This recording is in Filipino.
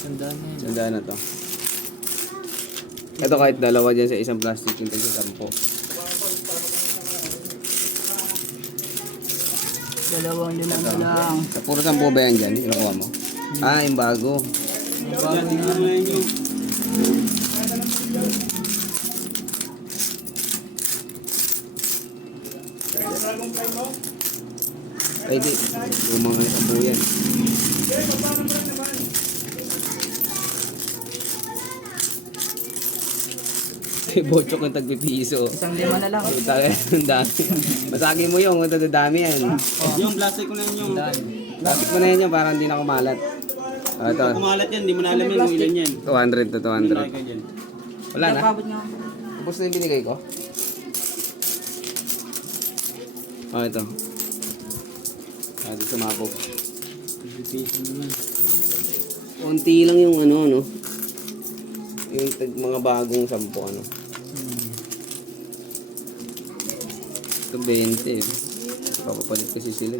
Sandaan na yun. Sandaan na to. Ito kahit dalawa dyan sa isang plastic yung sa 10. Dalawang limang na lang. Sa puro 10 ba yan dyan? Kinukuha mo? Ah, yung bago. Bago na. Ay di, yung mga 10 yan. Bochok ng tagpipiso. Isang lima na lang. Ang dami. Masagi mo yung dadami yan. Yung plastic ko na yun yung... Lapit mo na yan yung parang hindi na kumalat. Ito, Kumalat yan, hindi mo na alam yun kung ilan yan. 200 to 200. Wala na. Kapabot nga. Tapos na yung binigay ko. Ito. Ito sumabog. Konti lang yung ano, no? Yung mga bagong 10, ano? Ito 20 eh. Papapalit kasi sila.